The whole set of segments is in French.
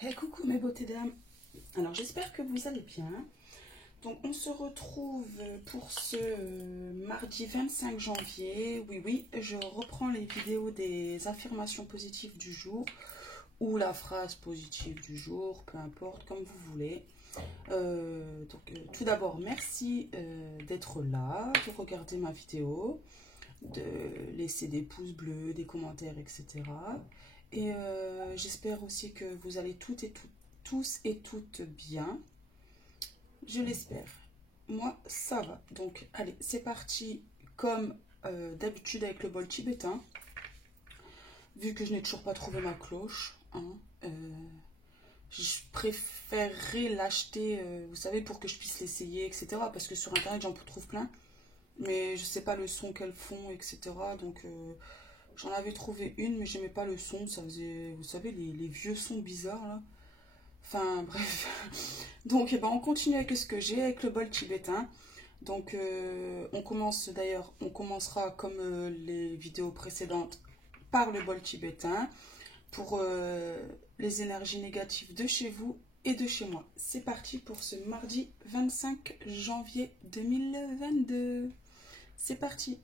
Hey, coucou mes beautés dames. Alors j'espère que vous allez bien. Donc on se retrouve pour ce mardi 25 janvier. Oui, je reprends les vidéos des affirmations positives du jour ou la phrase positive du jour, peu importe, comme vous voulez. Tout d'abord, merci d'être là, de regarder ma vidéo, de laisser des pouces bleus, des commentaires, etc. Et j'espère aussi que vous allez tous et toutes bien. Je l'espère. Moi, ça va. Donc, allez, c'est parti comme d'habitude avec le bol tibétain. Vu que je n'ai toujours pas trouvé ma cloche, hein, je préférerais l'acheter, vous savez, pour que je puisse l'essayer, etc. Parce que sur Internet, j'en trouve plein. Mais je sais pas le son qu'elles font, etc. Donc, j'en avais trouvé une, mais j'aimais pas le son. Ça faisait, vous savez, les vieux sons bizarres, là. Enfin, bref. Donc, eh ben, on continue avec ce que j'ai, avec le bol tibétain. Donc, on commencera comme les vidéos précédentes par le bol tibétain pour les énergies négatives de chez vous et de chez moi. C'est parti pour ce mardi 25 janvier 2022. C'est parti.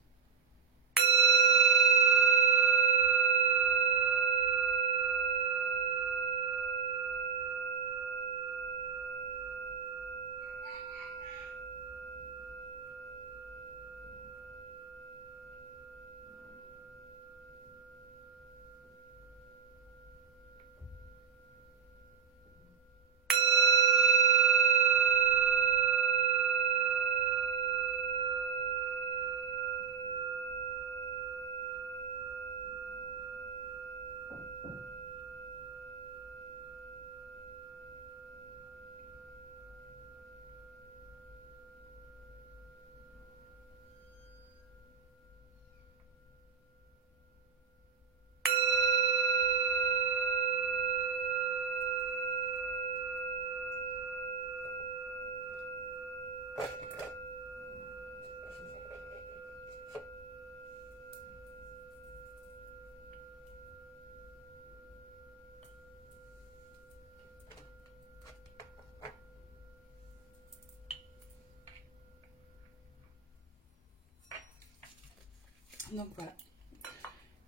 Donc voilà,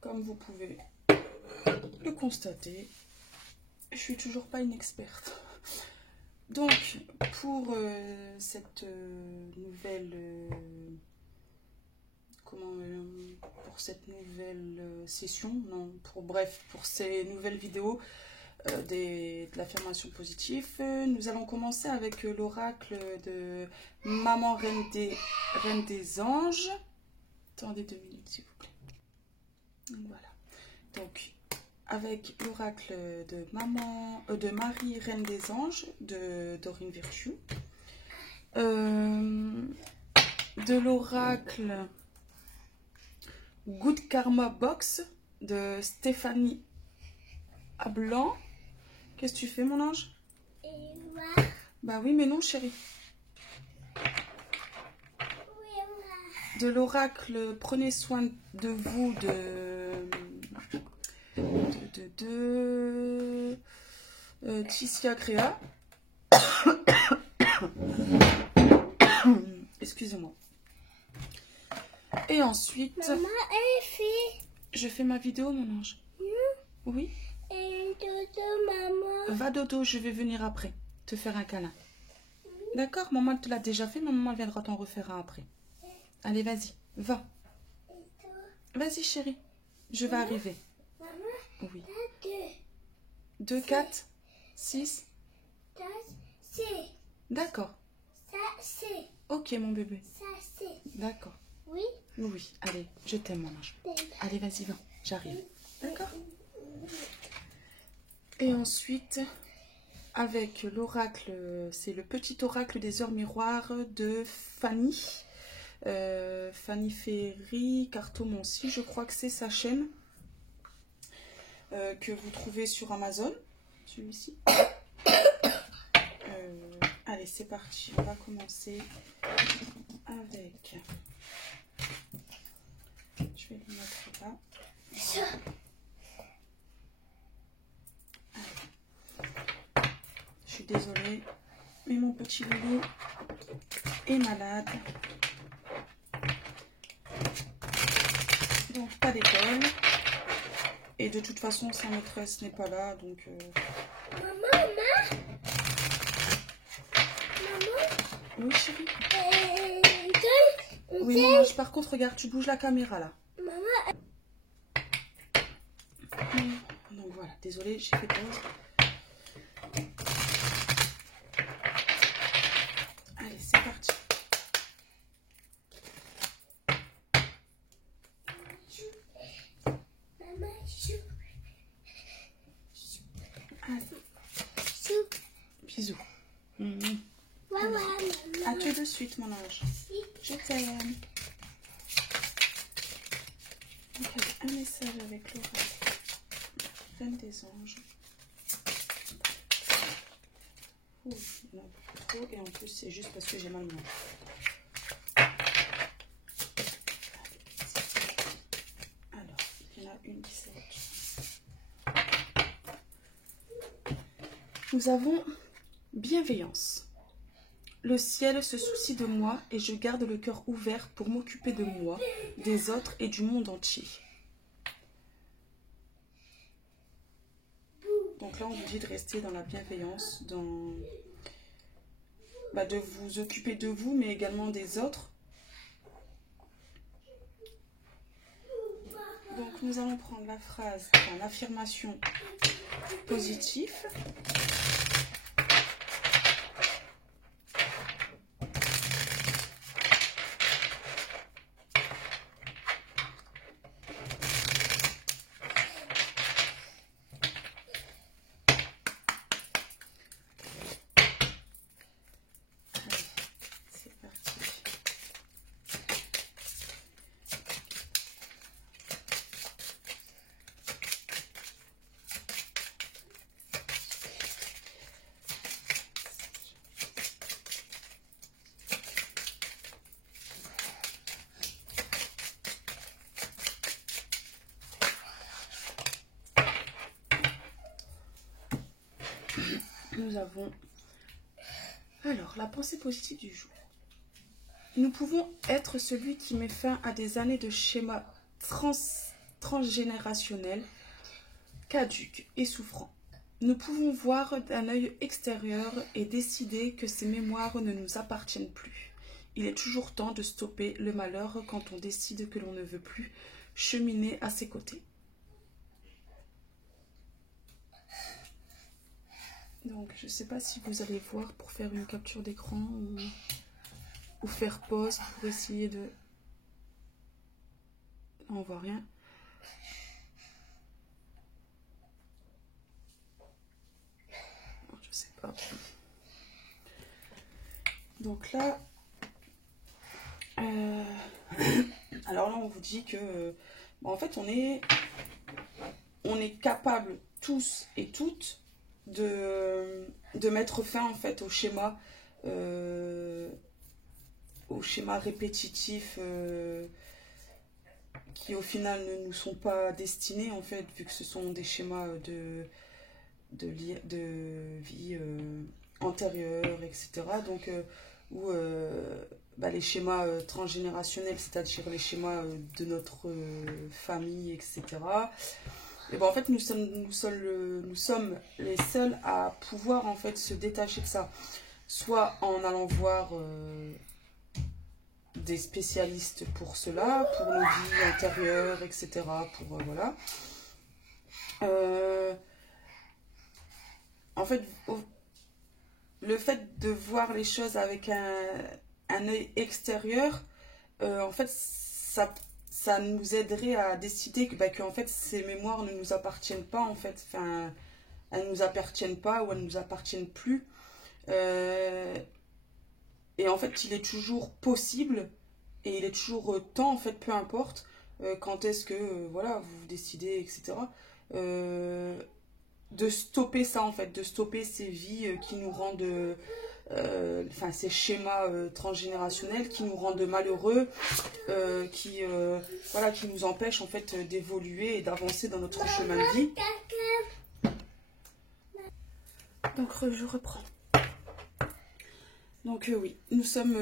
comme vous pouvez le constater, je suis toujours pas une experte. Donc pour cette nouvelle pour cette nouvelle session, non, pour ces nouvelles vidéos de l'affirmation positive, nous allons commencer avec l'oracle de Maman Reine des Anges. Attendez 2 minutes s'il vous plaît. Voilà. Donc, avec l'oracle de Marie Reine des Anges de Dorine Virtue. De l'oracle Good Karma Box de Stéphanie Ablan. Qu'est-ce que tu fais, mon ange? Bah oui, mais non, chérie. De l'oracle Prenez soin de vous de Ticia Créa. Excusez-moi. Et ensuite, Maman, elle fait... je fais ma vidéo, mon ange. Oui. Et dodo, maman. Va dodo, je vais venir après te faire un câlin. D'accord, maman te l'a déjà fait, mais maman viendra t'en refaire un après. Allez, vas-y, va. Vas-y, chérie. Je vais arriver. Maman, Oui. 2, 2, 4, 6. ça, c'est. D'accord. Ça, c'est. Ok, mon bébé. Ça, c'est. D'accord. Oui. Oui, allez, je t'aime, mon ange. Allez, vas-y, va. J'arrive. D'accord. Et ensuite, avec l'oracle, c'est le petit oracle des heures miroirs de Fanny. Fanny Ferry, Cartomancie, je crois que c'est sa chaîne. Que vous trouvez sur Amazon. Celui-ci. Allez, c'est parti. On va commencer avec... Je vais le mettre là. suis désolée, mais mon petit loulou est malade. Donc pas d'école. Et de toute façon, sa maîtresse n'est pas là, donc... Maman. Oui, chérie. Maman. Oui, maman, par contre, regarde, tu bouges la caméra, là. Maman. Donc voilà, désolée, j'ai fait pause. Allez, c'est parti. Allez, bisous. À tout de suite, mon ange. Je t'aime. Donc, un message avec l'oracle. Reine des anges. Ouh, il y en a beaucoup trop. Et en plus, c'est juste parce que j'ai mal au ventre. Alors, il y en a une qui s'arrête. Nous avons bienveillance. Le ciel se soucie de moi et je garde le cœur ouvert pour m'occuper de moi, des autres et du monde entier. Donc là, on vous dit de rester dans la bienveillance, de vous occuper de vous, mais également des autres. Donc nous allons prendre la phrase, l'affirmation positive. Nous avons alors la pensée positive du jour. Nous pouvons être celui qui met fin à des années de schémas transgénérationnels, caducs et souffrants. Nous pouvons voir d'un œil extérieur et décider que ces mémoires ne nous appartiennent plus. Il est toujours temps de stopper le malheur quand on décide que l'on ne veut plus cheminer à ses côtés. Donc, je ne sais pas si vous allez voir pour faire une capture d'écran ou faire pause pour essayer de... On voit rien. Je sais pas. Donc là... alors là, on vous dit que... en fait, on est capables tous et toutes de mettre fin en fait au schéma répétitif qui au final ne nous sont pas destinés en fait, vu que ce sont des schémas de vie antérieure, etc. Donc où les schémas transgénérationnels, c'est-à-dire les schémas de notre famille, etc. Et en fait, nous sommes les seuls à pouvoir en fait se détacher de ça, soit en allant voir des spécialistes pour cela, pour nos vies antérieures, etc. Pour voilà. En fait, le fait de voir les choses avec un œil extérieur, en fait, ça nous aiderait à décider que en fait ces mémoires ne nous appartiennent pas en fait, enfin elles nous appartiennent pas ou elles nous appartiennent plus, et en fait il est toujours possible et il est toujours temps en fait, peu importe quand est-ce que voilà vous décidez, etc. De stopper ça en fait, de stopper ces vies qui nous rendent ces schémas transgénérationnels qui nous rendent malheureux, qui nous empêchent en fait d'évoluer et d'avancer dans notre chemin de vie. Donc je reprends. Donc oui, nous sommes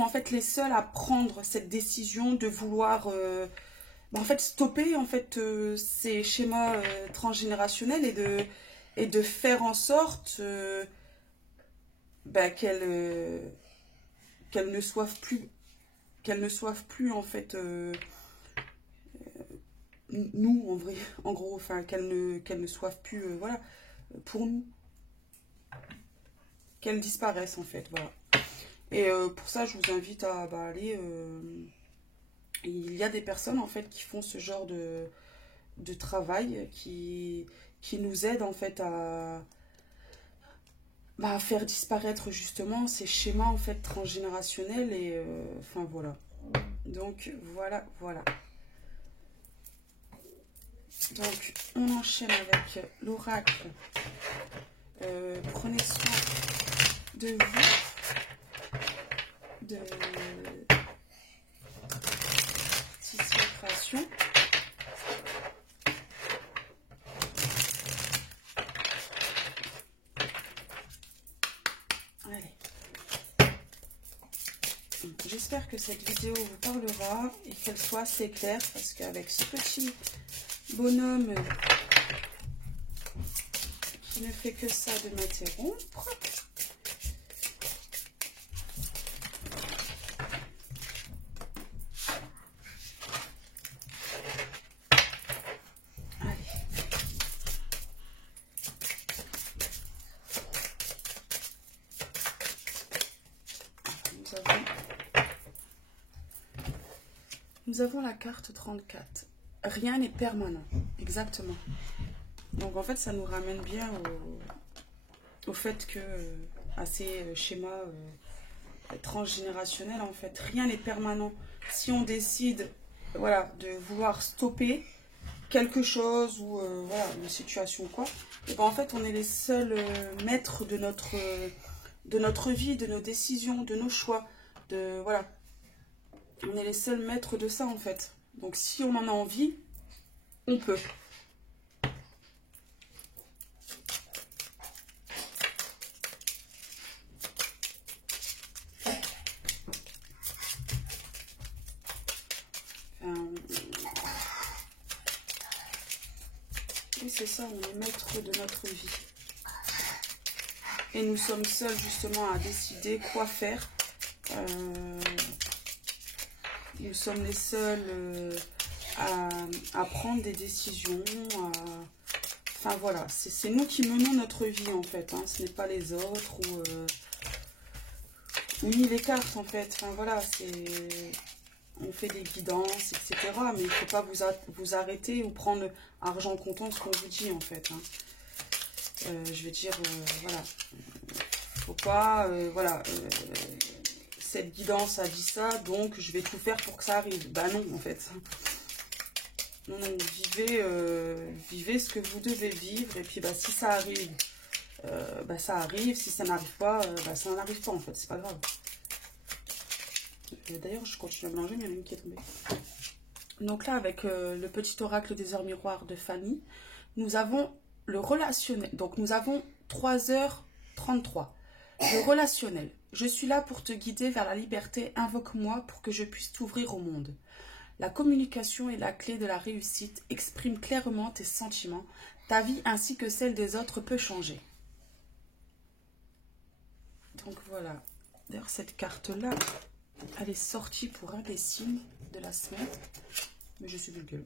en fait les seuls à prendre cette décision de vouloir en fait stopper en fait ces schémas transgénérationnels et de faire en sorte qu'elles ne soivent plus en fait nous en vrai en gros, enfin qu'elles ne soivent plus voilà pour nous, qu'elles disparaissent en fait, voilà. Et pour ça, je vous invite à aller. Il y a des personnes en fait qui font ce genre de travail qui nous aident en fait à faire disparaître justement ces schémas en fait transgénérationnels et enfin voilà. Donc voilà, voilà. Donc on enchaîne avec l'oracle. Prenez soin de vous. De création. Allez. J'espère que cette vidéo vous parlera et qu'elle soit assez claire parce qu'avec ce petit bonhomme qui ne fait que ça de m'interrompre, nous avons la carte 34. Rien n'est permanent. Exactement. Donc en fait, ça nous ramène bien au fait que, à ces schémas transgénérationnels, en fait, rien n'est permanent. Si on décide, voilà, de vouloir stopper quelque chose ou voilà, une situation ou quoi, et ben en fait, on est les seuls maîtres de notre vie, de nos décisions, de nos choix, de voilà. On est les seuls maîtres de ça en fait. Donc si on en a envie, on peut. Et c'est ça, on est maître de notre vie. Et nous sommes seuls justement à décider quoi faire. Nous sommes les seuls à prendre des décisions. Enfin voilà, c'est nous qui menons notre vie en fait. Hein. Ce n'est pas les autres ou ni les cartes en fait. Enfin voilà, on fait des guidances, etc. Mais il ne faut pas vous arrêter ou prendre argent comptant ce qu'on vous dit en fait. Hein. Je vais dire, voilà. Faut pas, voilà. Cette guidance a dit ça, donc je vais tout faire pour que ça arrive. Bah non, en fait. Non, non, vivez ce que vous devez vivre. Et puis, bah, si ça arrive, ça arrive. Si ça n'arrive pas, ça n'arrive pas, en fait. C'est pas grave. D'ailleurs, je continue à mélanger, mais il y en a une qui est tombée. Donc là, avec le petit oracle des heures miroirs de Fanny, nous avons le relationnel. Donc, nous avons 3h33. Le relationnel. Je suis là pour te guider vers la liberté. Invoque-moi pour que je puisse t'ouvrir au monde. La communication est la clé de la réussite. Exprime clairement tes sentiments. Ta vie ainsi que celle des autres peut changer. Donc voilà. D'ailleurs, cette carte-là, elle est sortie pour un des signes de la semaine. Mais je suis vulgaire.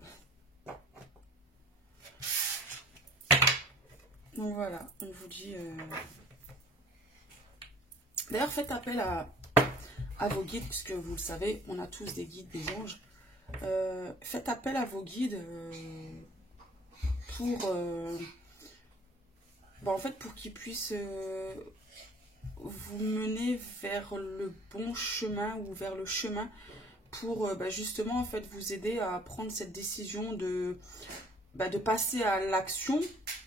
Donc voilà, on vous dit... D'ailleurs, faites appel à vos guides, puisque vous le savez, on a tous des guides, des anges. Faites appel à vos guides pour, en fait, pour qu'ils puissent vous mener vers le bon chemin ou vers le chemin pour justement en fait vous aider à prendre cette décision de passer à l'action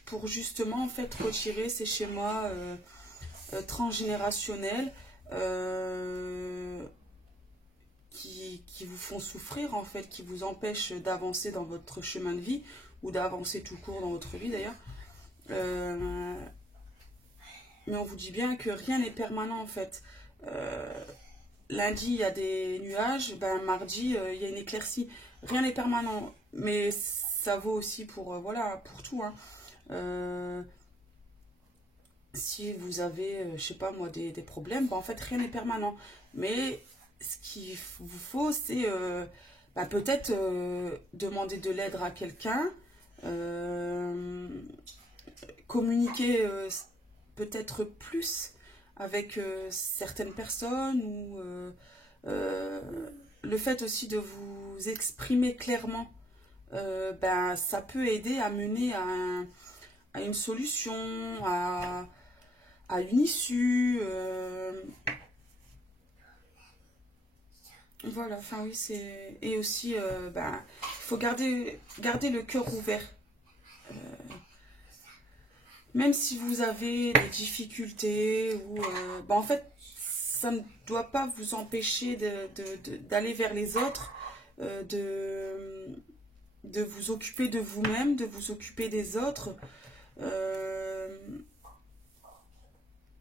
pour justement en fait retirer ces schémas transgénérationnels qui vous font souffrir en fait, qui vous empêchent d'avancer dans votre chemin de vie ou d'avancer tout court dans votre vie d'ailleurs. mais on vous dit bien que rien n'est permanent en fait. Lundi, il y a des nuages, ben, mardi, il y a une éclaircie. Rien n'est permanent, mais ça vaut aussi pour, voilà, pour tout, hein. Si vous avez, je sais pas moi, des problèmes, ben, en fait, rien n'est permanent. Mais ce qu'il vous faut, c'est ben, peut-être demander de l'aide à quelqu'un, communiquer peut-être plus avec certaines personnes ou le fait aussi de vous exprimer clairement, ben, ça peut aider à mener à une solution, à une issue. Voilà, enfin oui, c'est... Et aussi, ben, il faut garder le cœur ouvert. Même si vous avez des difficultés, ou, ben, en fait, ça ne doit pas vous empêcher d'aller vers les autres, de vous occuper de vous-même, de vous occuper des autres.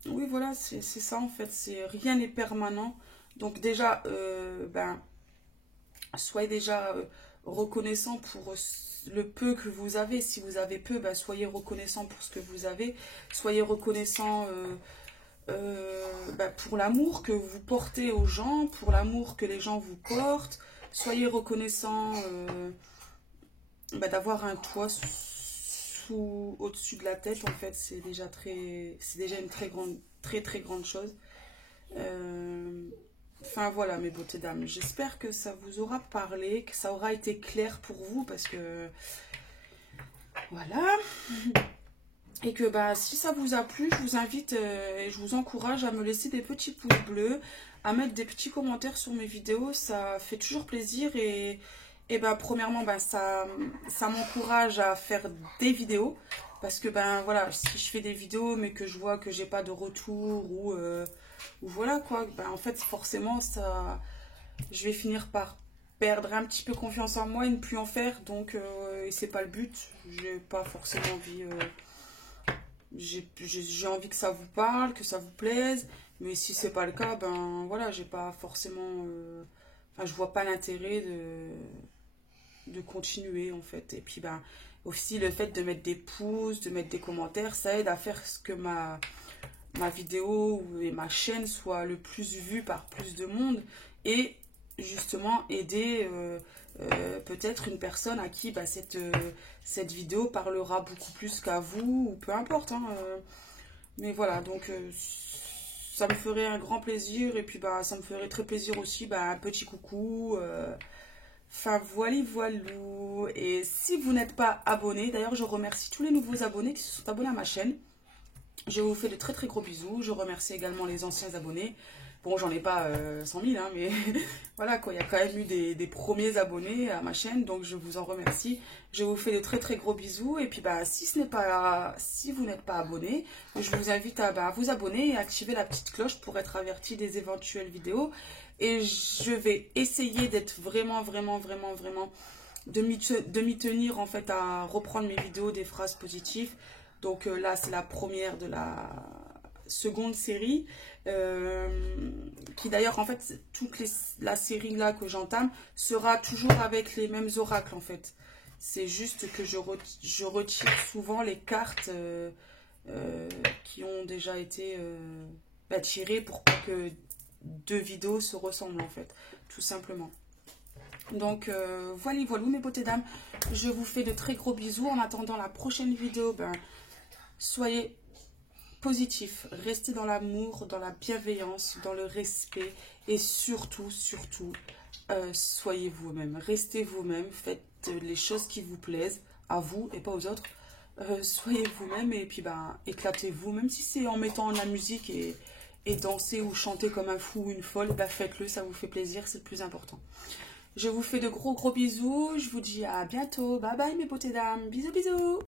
Oui, voilà, c'est ça en fait. Rien n'est permanent. Donc déjà, ben, soyez déjà reconnaissant pour le peu que vous avez. Si vous avez peu, ben, soyez reconnaissant pour ce que vous avez. Soyez reconnaissant ben, pour l'amour que vous portez aux gens, pour l'amour que les gens vous portent. Soyez reconnaissant ben, d'avoir un toit au-dessus de la tête. En fait, c'est déjà une très grande chose. Enfin voilà mes beautés dames, j'espère que ça vous aura parlé, que ça aura été clair pour vous parce que voilà. Et que bah, si ça vous a plu, je vous invite et je vous encourage à me laisser des petits pouces bleus, à mettre des petits commentaires sur mes vidéos, ça fait toujours plaisir et bah, premièrement bah, ça m'encourage à faire des vidéos parce que ben voilà, si je fais des vidéos mais que je vois que j'ai pas de retour ou voilà quoi, ben, en fait forcément ça, je vais finir par perdre un petit peu confiance en moi et ne plus en faire, donc et c'est pas le but, j'ai pas forcément envie, j'ai envie que ça vous parle, que ça vous plaise, mais si c'est pas le cas, ben voilà, j'ai pas forcément, enfin je vois pas l'intérêt de continuer en fait, et puis ben aussi le fait de mettre des pouces, de mettre des commentaires, ça aide à faire ce que ma vidéo et ma chaîne soient le plus vues par plus de monde et justement aider peut-être une personne à qui bah, cette vidéo parlera beaucoup plus qu'à vous ou peu importe, hein, mais voilà, donc ça me ferait un grand plaisir et puis bah, ça me ferait très plaisir aussi bah, un petit coucou, enfin voilou. Et si vous n'êtes pas abonné, d'ailleurs je remercie tous les nouveaux abonnés qui se sont abonnés à ma chaîne. Je vous fais de très gros bisous. Je remercie également les anciens abonnés. Bon, j'en ai pas 100 000, hein, mais voilà quoi, il y a quand même eu des premiers abonnés à ma chaîne, donc je vous en remercie. Je vous fais de très gros bisous. Et puis bah si vous n'êtes pas abonné, je vous invite à vous abonner et activer la petite cloche pour être averti des éventuelles vidéos. Et je vais essayer d'être vraiment de m'y tenir en fait à reprendre mes vidéos des phrases positives. Donc là, c'est la première de la seconde série. Qui d'ailleurs, en fait, la série là que j'entame sera toujours avec les mêmes oracles en fait. C'est juste que je retire souvent les cartes qui ont déjà été tirées pour pas que deux vidéos se ressemblent en fait. Tout simplement. Donc voilà mes beautés dames. Je vous fais de très gros bisous. En attendant la prochaine vidéo, ben, soyez positifs, restez dans l'amour, dans la bienveillance, dans le respect et surtout, soyez vous-même. Restez vous-même, faites les choses qui vous plaisent, à vous et pas aux autres. Soyez vous-même et puis ben, éclatez-vous, même si c'est en mettant de la musique et danser ou chanter comme un fou ou une folle, ben, faites-le, ça vous fait plaisir, c'est le plus important. Je vous fais de gros bisous, je vous dis à bientôt, bye bye mes beautés dames, bisous bisous.